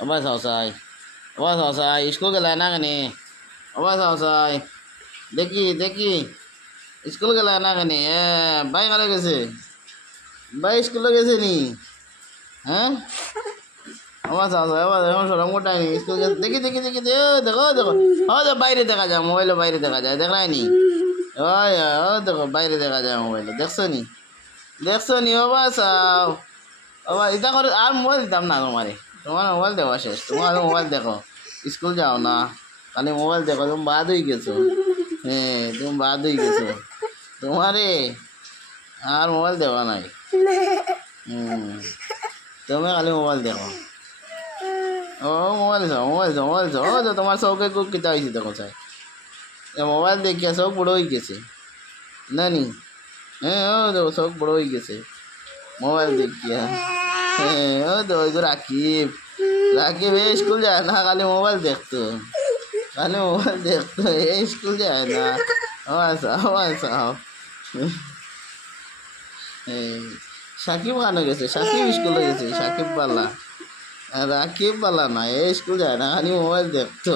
আবার সাউসাই আবার সাউসাই স্কুল গেলায় না কেন আবার সাউসাই দেখি দেখি স্কুল গেলায় না কেন ভাই গেলে গেছে ভাই স্কুলে গেছে নি হ্যাঁ আবার সাউসাই আবার এখন সরম কোটাই নি স্কুল গেছে দেখি দেখি দেখি দেখো দেখো ও তো বাইরে দেখা যায় মোবাইলে বাইরে দেখা যায় দেখায় নি ওই ও দেখো বাইরে দেখা যায় মোবাইলে দেখছো নি ও বা সাও বাবা এটা করে আর মোবাইল দিতাম না তোমারে তোমার মোবাইল দেওয়া শেষ তোমার মোবাইল দেখো স্কুল যাও না খালি মোবাইল দেখো তুমি বাদ হয়ে গেছো হ্যাঁ তুমি বাদ হয়ে গেছো তোমারে আর মোবাইল দেওয়া নাই তুমি খালি মোবাইল দেখো ও মোবাইল চাও মোবাইল চাও মোবাইল চাও ও তো তোমার চৌকে খুব কিতা হয়েছে দেখো চাই মোবাইল দেখিয়া চোখ বড় হয়ে গেছে না নি হ্যাঁ ও দেখো চোখ বড় হয়ে গেছে মোবাইল দেখিয়া হ্যাঁ ও তো ওই তো রাকিব রাকিব এই স্কুল যায় না খালি মোবাইল দেখতো খালি মোবাইল দেখতো এই স্কুল যায় না আচ্ছা সাকিব কানে গেছে সাকিব স্কুলে গেছে সাকিব পাল্লা রাকিব পাল্লা না এই স্কুল যায় না খালি মোবাইল দেখতো